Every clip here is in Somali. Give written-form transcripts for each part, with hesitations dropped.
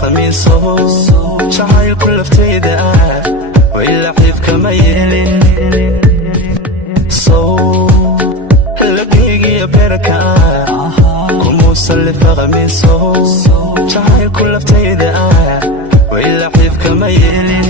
dhaqmiso jacaylku laftayda wayla xiif kama yeelin labigiyo beerka kumuusalli dhaqmiso jacaylku laftayda wayla xiif kama yeelin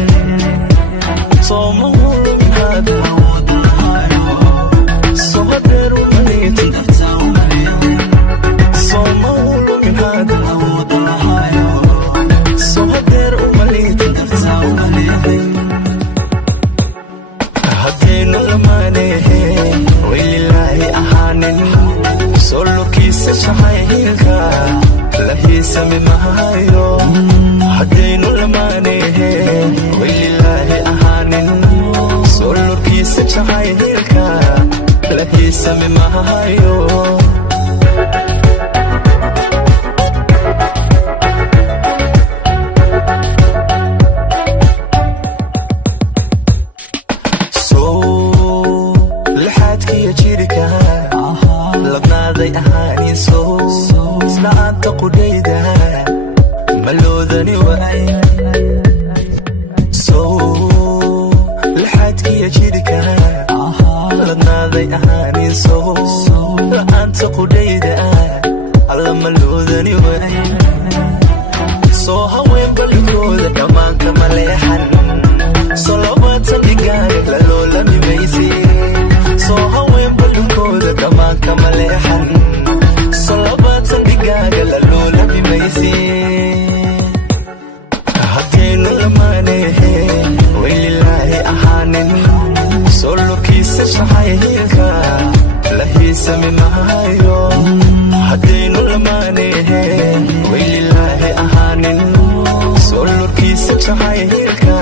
haddaynu lamaanahe waylilaahi ahaanin soo lurkiisa jacaylka la hiisami mahayo soo laxaadkiyo jirka labnaaday ahaaniso isla'aanta qudhayda maloodani waay soo laxaadkiyo jirka ladnaaday ahaaniso la'aanta qudhayda alla maloodani waay soo haween balligooda dhammaanka maleexan soo labaatan dhigaaga laloolami mayse soo haween balligooda dhammaanka maleexan soo labaatan dhigaaga laloolami mayse haddaynu lamaanahe waylilaahi ahaanin soo lurkiisa jacaylka la hiisami mahayo haddaynu lamaanahe waylilaahi ahaanin soo lurkiisa jacaylka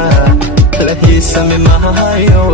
la hiisami mahayo